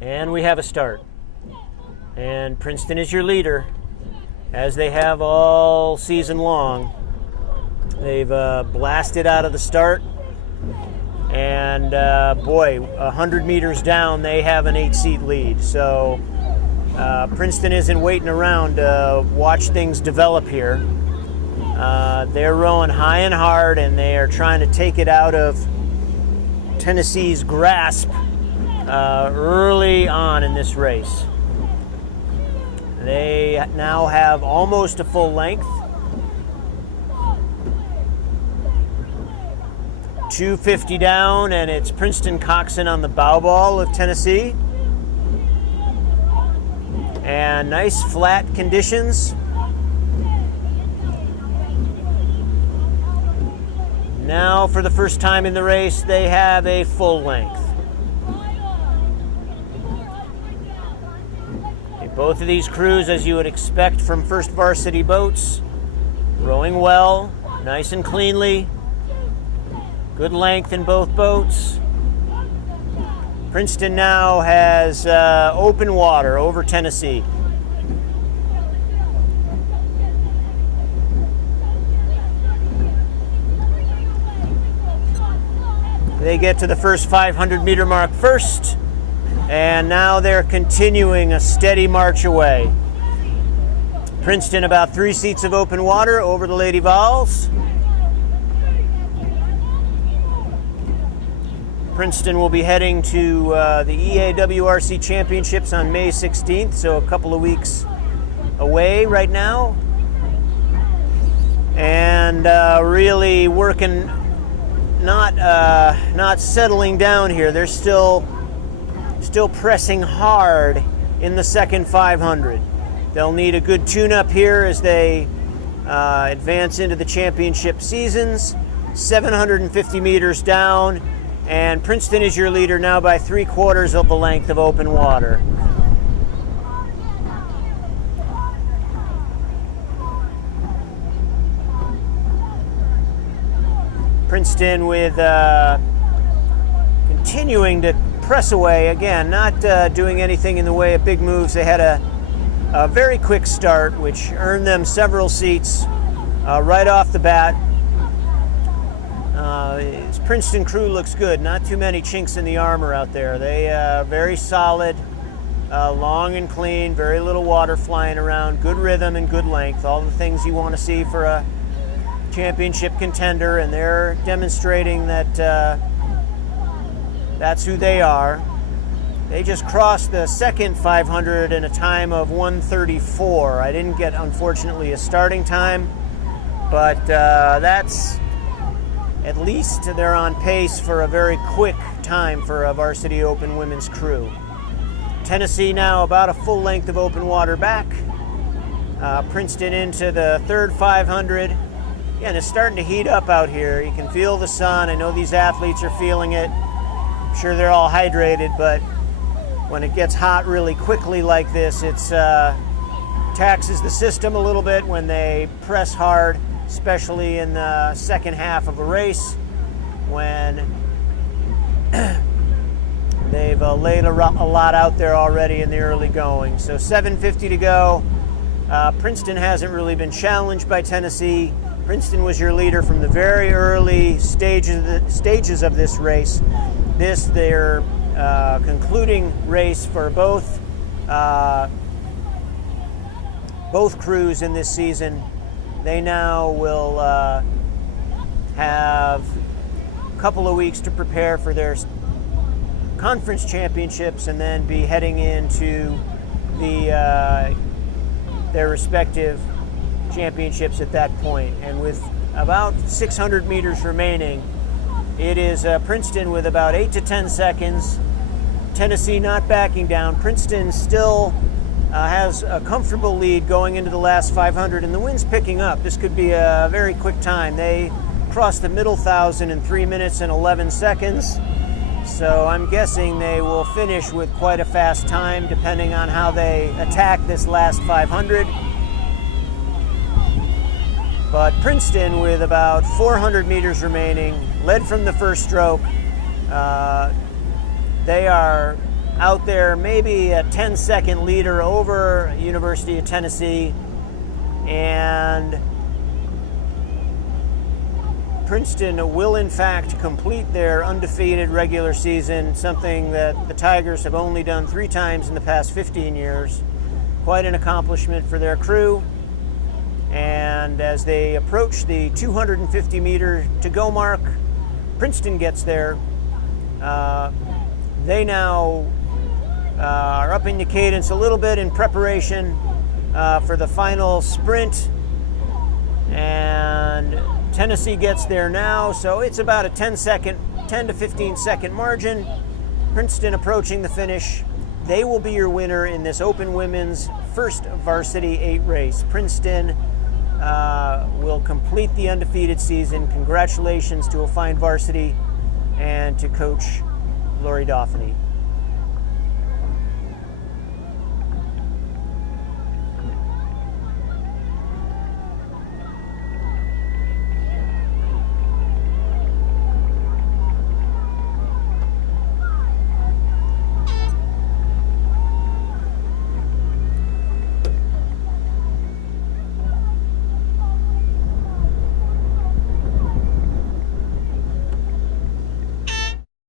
And we have a start. And Princeton is your leader, as they have all season long. They've blasted out of the start. And boy, 100 meters down, they have an 8-seat lead. So Princeton isn't waiting around to watch things develop here. They're rowing high and hard, and they are trying to take it out of Tennessee's grasp early on in this race. They now have almost a full length. 250 down, and it's Princeton Coxon on the bow ball of Tennessee. And nice flat conditions. Now, for the first time in the race, they have a full length. Both of these crews, as you would expect from First Varsity boats, rowing well, nice and cleanly. Good length in both boats. Princeton now has open water over Tennessee. They get to the first 500-meter mark first, and now they're continuing a steady march away. Princeton about 3 seats of open water over the Lady Vols. Princeton will be heading to the EAWRC Championships on May 16th, so a couple of weeks away right now. And really working, not settling down here. They're still pressing hard in the second 500. They'll need a good tune-up here as they advance into the championship seasons. 750 meters down. And Princeton is your leader now by 3/4 of the length of open water. Princeton with continuing to press away. Again, not doing anything in the way of big moves. They had a very quick start, which earned them several seats right off the bat. His Princeton crew looks good. Not too many chinks in the armor out there. They very solid, long and clean, very little water flying around, good rhythm and good length, all the things you want to see for a championship contender, and they're demonstrating that that's who they are. They just crossed the second 500 in a time of 1:34. I didn't get, unfortunately, a starting time, but that's... At least they're on pace for a very quick time for a Varsity Open women's crew. Tennessee now about a full length of open water back. Princeton into the third 500. Again, it's starting to heat up out here. You can feel the sun. I know these athletes are feeling it. I'm sure they're all hydrated, but when it gets hot really quickly like this, it's taxes the system a little bit when they press hard, especially in the second half of a race when they've laid a lot out there already in the early going. So 7:50 to go. Princeton hasn't really been challenged by Tennessee. Princeton was your leader from the very early stages of this race. This, their concluding race for both crews in this season. They now will have a couple of weeks to prepare for their conference championships and then be heading into their respective championships at that point. And with about 600 meters remaining, it is Princeton with about 8 to 10 seconds. Tennessee not backing down. Princeton still has a comfortable lead going into the last 500, and the wind's picking up. This could be a very quick time. They crossed the middle 1,000 in 3 minutes and 11 seconds. So I'm guessing they will finish with quite a fast time depending on how they attack this last 500. But Princeton, with about 400 meters remaining, led from the first stroke. They are out there, maybe a 10-second leader over University of Tennessee. And Princeton will in fact complete their undefeated regular season, something that the Tigers have only done 3 times in the past 15 years. Quite an accomplishment for their crew. And as they approach the 250 meter to go mark, Princeton gets there. They now are upping the cadence a little bit in preparation for the final sprint. And Tennessee gets there now, so it's about a 10 to 15 second margin. Princeton approaching the finish. They will be your winner in this Open Women's first varsity 8 race. Princeton will complete the undefeated season. Congratulations to a fine varsity and to Coach Lori Dauphiny.